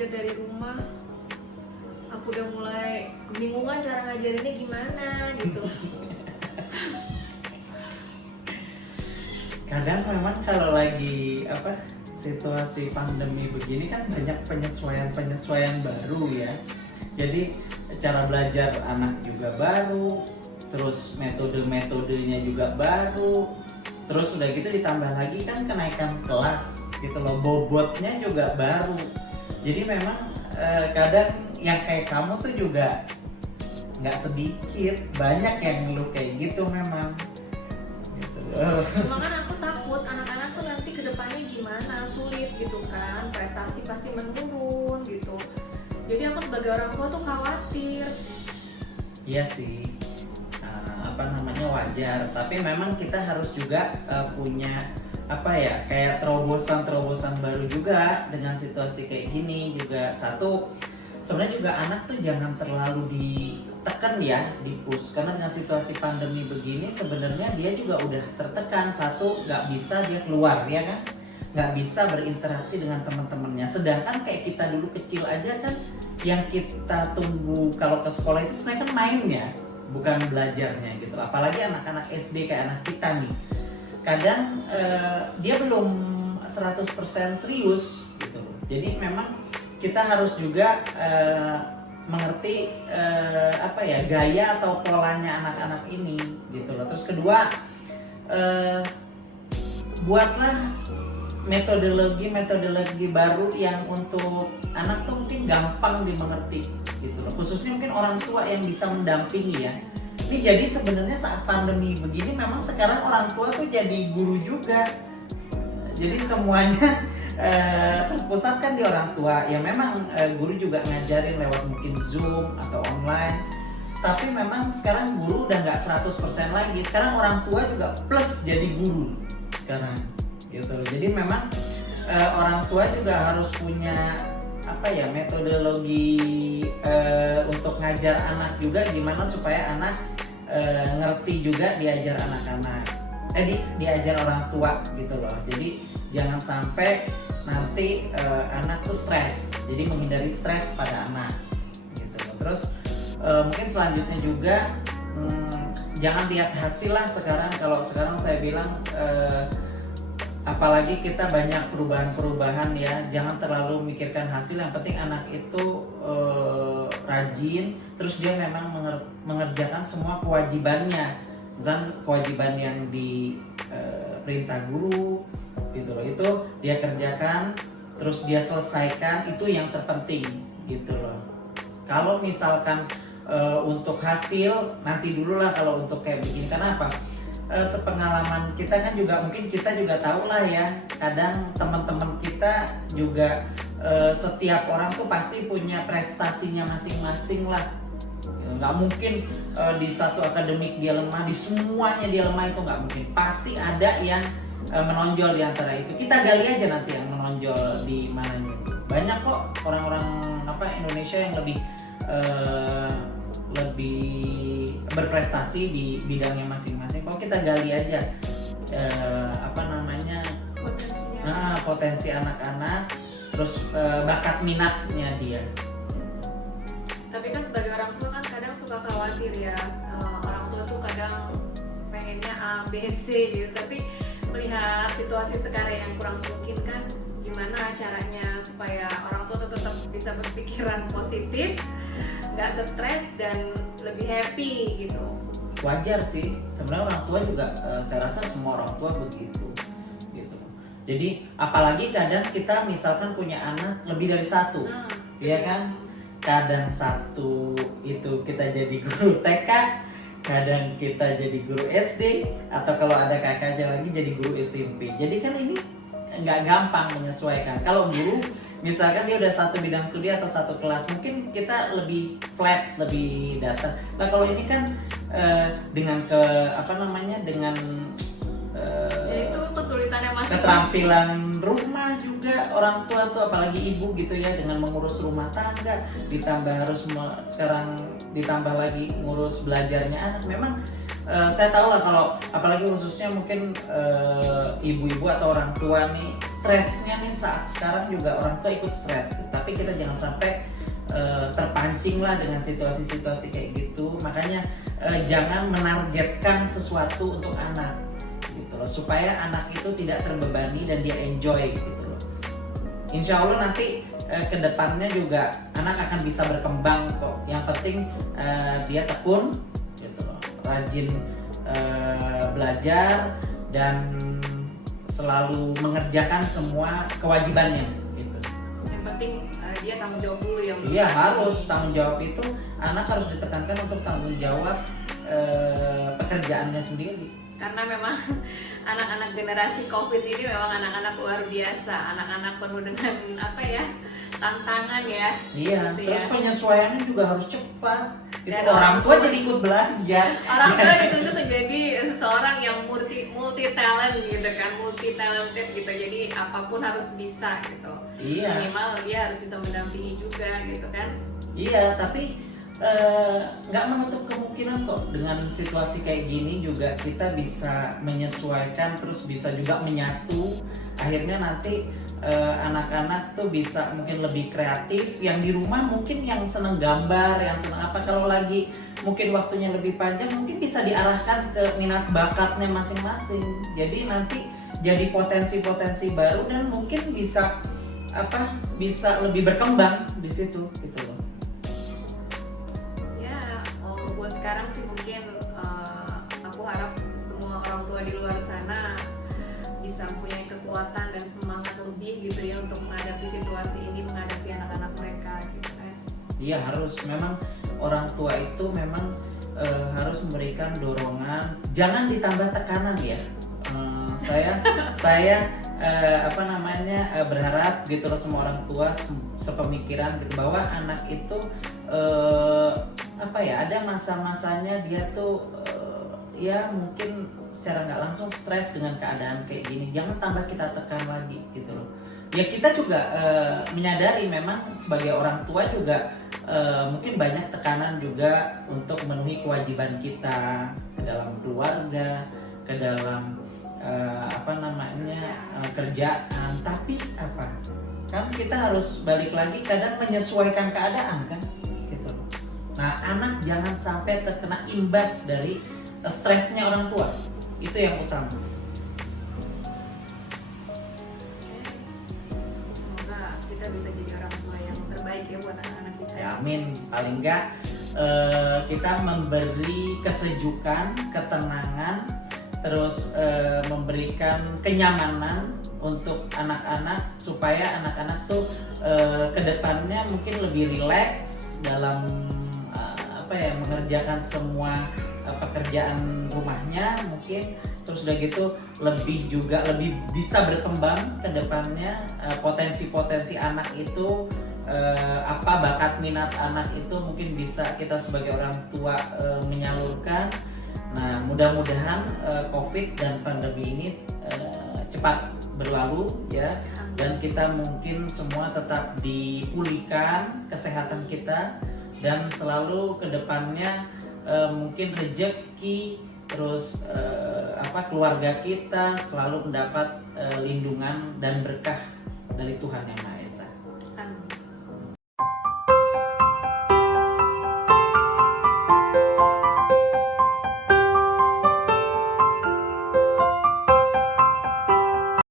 belajar dari rumah, aku udah mulai kebingungan cara ngajarinnya gimana gitu. Kadang memang kalau lagi situasi pandemi begini kan banyak penyesuaian baru ya. Jadi cara belajar anak juga baru, terus metodenya juga baru, terus udah gitu ditambah lagi kan kenaikan kelas gitu loh, bobotnya juga baru. Jadi memang kadang yang kayak kamu tuh juga nggak sedikit, banyak yang ngeluh kayak gitu memang. Cuma kan aku takut anak-anak tuh nanti kedepannya gimana, sulit gitu kan, prestasi pasti menurun gitu. Jadi aku sebagai orang tua tuh khawatir. Iya sih, wajar. Tapi memang kita harus juga punya kayak terobosan baru juga dengan situasi kayak gini juga. Satu, sebenarnya juga anak tuh jangan terlalu ditekan ya, di-push, karena dengan situasi pandemi begini sebenarnya dia juga udah tertekan. Satu, nggak bisa dia keluar ya kan, nggak bisa berinteraksi dengan teman-temannya. Sedangkan kayak kita dulu kecil aja kan, yang kita tunggu kalau ke sekolah itu sebenarnya kan main ya, bukan belajarnya gitu. Apalagi anak-anak SD kayak anak kita nih, kadang dia belum 100% serius gitu. Jadi memang kita harus juga mengerti gaya atau polanya anak-anak ini gitu loh. Terus kedua, buatlah metodologi baru yang untuk anak tuh mungkin gampang dimengerti gitu loh. Khususnya mungkin orang tua yang bisa mendampingi ya. Ini jadi sebenarnya saat pandemi begini memang sekarang orang tua tuh jadi guru juga. Jadi semuanya terpusatkan di orang tua. Ya memang guru juga ngajarin lewat mungkin Zoom atau online. Tapi memang sekarang guru udah nggak 100% lagi. Sekarang orang tua juga plus jadi guru sekarang gitu. Jadi memang orang tua juga harus punya metodologi untuk ngajar anak juga, gimana supaya anak ngerti juga diajar anak-anak, diajar orang tua gitu loh. Jadi jangan sampai nanti anak tuh stres, jadi menghindari stres pada anak gitu loh. Terus mungkin selanjutnya juga jangan lihat hasil lah sekarang. Kalau sekarang saya bilang apalagi kita banyak perubahan ya, jangan terlalu memikirkan hasil. Yang penting anak itu rajin, terus dia memang mengerjakan semua kewajibannya. Misalnya kewajiban yang di perintah guru gitu loh, itu dia kerjakan, terus dia selesaikan, itu yang terpenting gitu loh. Kalau misalkan untuk hasil nanti dulu lah kalau untuk kayak begini. Kenapa? Sepengalaman kita kan juga, mungkin kita juga tahu lah ya, kadang teman-teman kita juga setiap orang tuh pasti punya prestasinya masing-masing lah. Nggak mungkin di satu akademik dia lemah, di semuanya dia lemah, itu nggak mungkin. Pasti ada yang menonjol di antara itu. Kita gali aja nanti yang menonjol di mananya. Banyak kok orang-orang Indonesia yang lebih berprestasi di bidangnya masing-masing. Kalau kita gali aja potensi anak-anak, terus bakat minatnya dia. Tapi kan sebagai orang tua kan kadang suka khawatir ya, orang tua tuh kadang pengennya A, B, C gitu. Tapi melihat situasi sekarang yang kurang mungkin kan, gimana caranya supaya orang tua tuh tetap bisa berpikiran positif, nggak stres dan lebih happy gitu. Wajar sih, sebenarnya orang tua juga saya rasa semua orang tua begitu gitu. Jadi apalagi kadang kita misalkan punya anak lebih dari satu, ya kan? Kadang satu itu kita jadi guru TK, kadang kita jadi guru SD, atau kalau ada kakaknya lagi jadi guru SMP. Jadi kan ini nggak gampang menyesuaikan. Kalau guru misalkan dia udah satu bidang studi atau satu kelas, mungkin kita lebih flat, lebih datar. Nah kalau ini kan dengan itu kesulitannya masing-masing. Keterampilan rumah juga orang tua tuh, apalagi ibu gitu ya, dengan mengurus rumah tangga, ditambah harus sekarang ditambah lagi ngurus belajarnya anak. Memang saya tahu lah, kalau apalagi khususnya mungkin ibu-ibu atau orang tua nih, stresnya nih saat sekarang juga orang tua ikut stres. tapi kita jangan sampai terpancing lah dengan situasi-situasi kayak gitu. Makanya jangan menargetkan sesuatu untuk anak gitu loh, supaya anak itu tidak terbebani dan dia enjoy gitu loh. Insya Allah nanti kedepannya juga anak akan bisa berkembang kok. Yang penting dia tekun gitu loh, rajin belajar dan selalu mengerjakan semua kewajibannya gitu. Yang penting dia tanggung jawab dulu ya. Iya, harus tanggung jawab. Itu anak harus ditekankan untuk tanggung jawab pekerjaannya sendiri. Karena memang anak-anak generasi COVID ini memang anak-anak luar biasa. Anak-anak penuh dengan tantangan ya. Iya, gitu terus ya. penyesuaiannya juga harus cepat. Itu Dan orang tua jadi ikut belajar. Orang tua dituntut menjadi seseorang yang multi talent gitu kan, multi talented gitu. Jadi apapun harus bisa gitu. Iya. Minimal dia harus bisa mendampingi juga gitu kan. Iya, tapi nggak menutup kemungkinan kok dengan situasi kayak gini juga kita bisa menyesuaikan, terus bisa juga menyatu. Akhirnya nanti anak-anak tuh bisa mungkin lebih kreatif. Yang di rumah mungkin yang seneng gambar, yang seneng apa, kalau lagi mungkin waktunya lebih panjang mungkin bisa diarahkan ke minat bakatnya masing-masing. Jadi nanti jadi potensi-potensi baru dan mungkin bisa lebih berkembang di situ gitu loh. Buat sekarang sih mungkin aku harap semua orang tua di luar sana bisa punya kekuatan dan semangat lebih gitu ya untuk menghadapi situasi ini, menghadapi anak-anak mereka gitu kan. Iya, harus. Memang orang tua itu memang harus memberikan dorongan, jangan ditambah tekanan ya. Saya berharap gitu loh, semua orang tua sepemikiran gitu, bahwa anak itu ada masa-masanya dia tuh mungkin secara nggak langsung stres dengan keadaan kayak gini. Jangan tambah kita tekan lagi gitu loh. Ya kita juga menyadari memang sebagai orang tua juga mungkin banyak tekanan juga untuk memenuhi kewajiban kita ke dalam keluarga, ke dalam kerjaan. Tapi kan kita harus balik lagi kadang menyesuaikan keadaan kan gitu. Nah, anak jangan sampai terkena imbas dari stresnya orang tua. Itu yang utama. Semoga kita bisa jadi orang tua yang terbaik ya buat anak-anak kita. Ya, amin. Paling enggak kita memberi kesejukan, ketenangan, terus memberikan kenyamanan untuk anak-anak, supaya anak-anak tuh kedepannya mungkin lebih rileks dalam mengerjakan semua pekerjaan rumahnya mungkin. Terus udah gitu lebih bisa berkembang ke depannya. Potensi-potensi anak itu bakat minat anak itu mungkin bisa kita sebagai orang tua menyalurkan. Nah, mudah-mudahan COVID dan pandemi ini cepat berlalu ya, dan kita mungkin semua tetap dipulihkan kesehatan kita, dan selalu ke depannya mungkin rezeki, terus keluarga kita selalu mendapat lindungan dan berkah dari Tuhan yang Maha